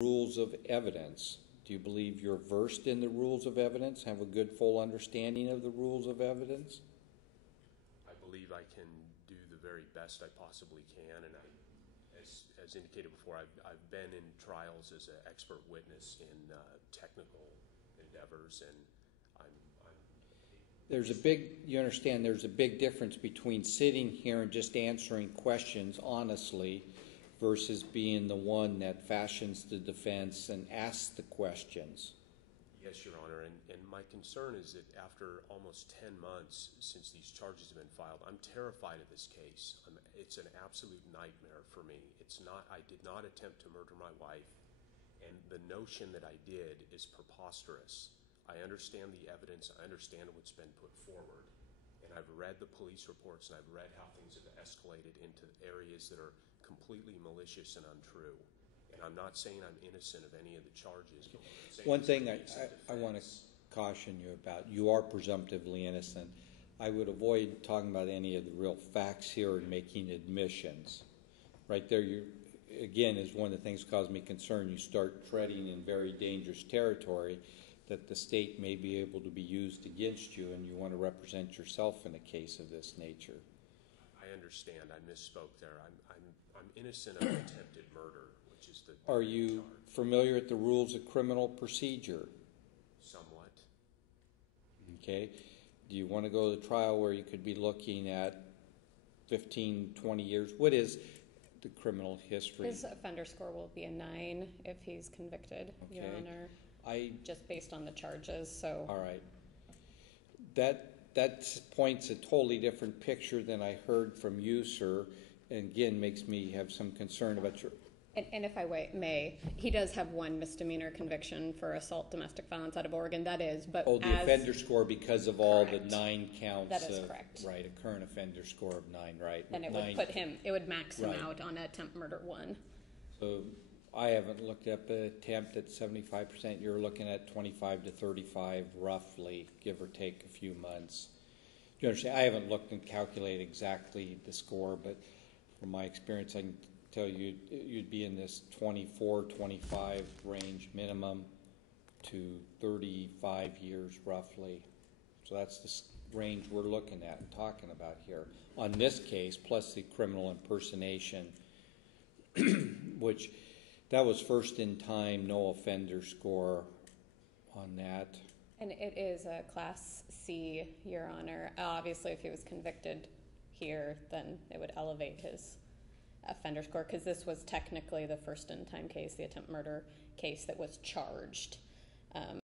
rules of evidence. Do you believe you're versed in the rules of evidence, have a good full understanding of the rules of evidence? I believe I can do the very best I possibly can, and as indicated before, I've been in trials as an expert witness in technical endeavors, and you understand there's a big difference between sitting here and just answering questions honestly versus being the one that fashions the defense and asks the questions. Yes, Your Honor, and my concern is that after almost 10 months since these charges have been filed, I'm terrified of this case. It's an absolute nightmare for me. I did not attempt to murder my wife, and the notion that I did is preposterous. I understand the evidence, I understand what's been put forward, and I've read the police reports, and I've read how things have escalated into areas that are completely malicious and untrue. And I'm not saying I'm innocent of any of the charges. But one thing I want to caution you about, you are presumptively innocent. I would avoid talking about any of the real facts here and making admissions. Right there, again, is one of the things that causes me concern. You start treading in very dangerous territory that the state may be able to be used against you, and you want to represent yourself in a case of this nature. I understand. I misspoke there. I'm innocent of attempted murder, which is the Are you familiar with the rules of criminal procedure? Somewhat. Okay. Do you want to go to the trial where you could be looking at 15, 20 years? What is the criminal history? His offender score will be a 9 if he's convicted, Your Honor. Just based on the charges, so. All right. That points a totally different picture than I heard from you, sir, and again makes me have some concern about your. And if I may, he does have one misdemeanor conviction for assault domestic violence out of Oregon. That is, but the offender score because of all the 9 counts. That is correct. Right, a current offender score of 9, right? And it would put him. It would max him out on attempt murder 1. So I haven't looked up an attempt at 75%. You're looking at 25 to 35, roughly, give or take a few months. You understand? I haven't looked and calculated exactly the score, but from my experience, I can tell you you'd be in this 24, 25 range minimum to 35 years, roughly. So that's the range we're looking at and talking about here. On this case, plus the criminal impersonation, which that was first in time, no offender score on that. And it is a Class C, Your Honor. Obviously, if he was convicted here, then it would elevate his offender score, because this was technically the first in time case, the attempt murder case that was charged.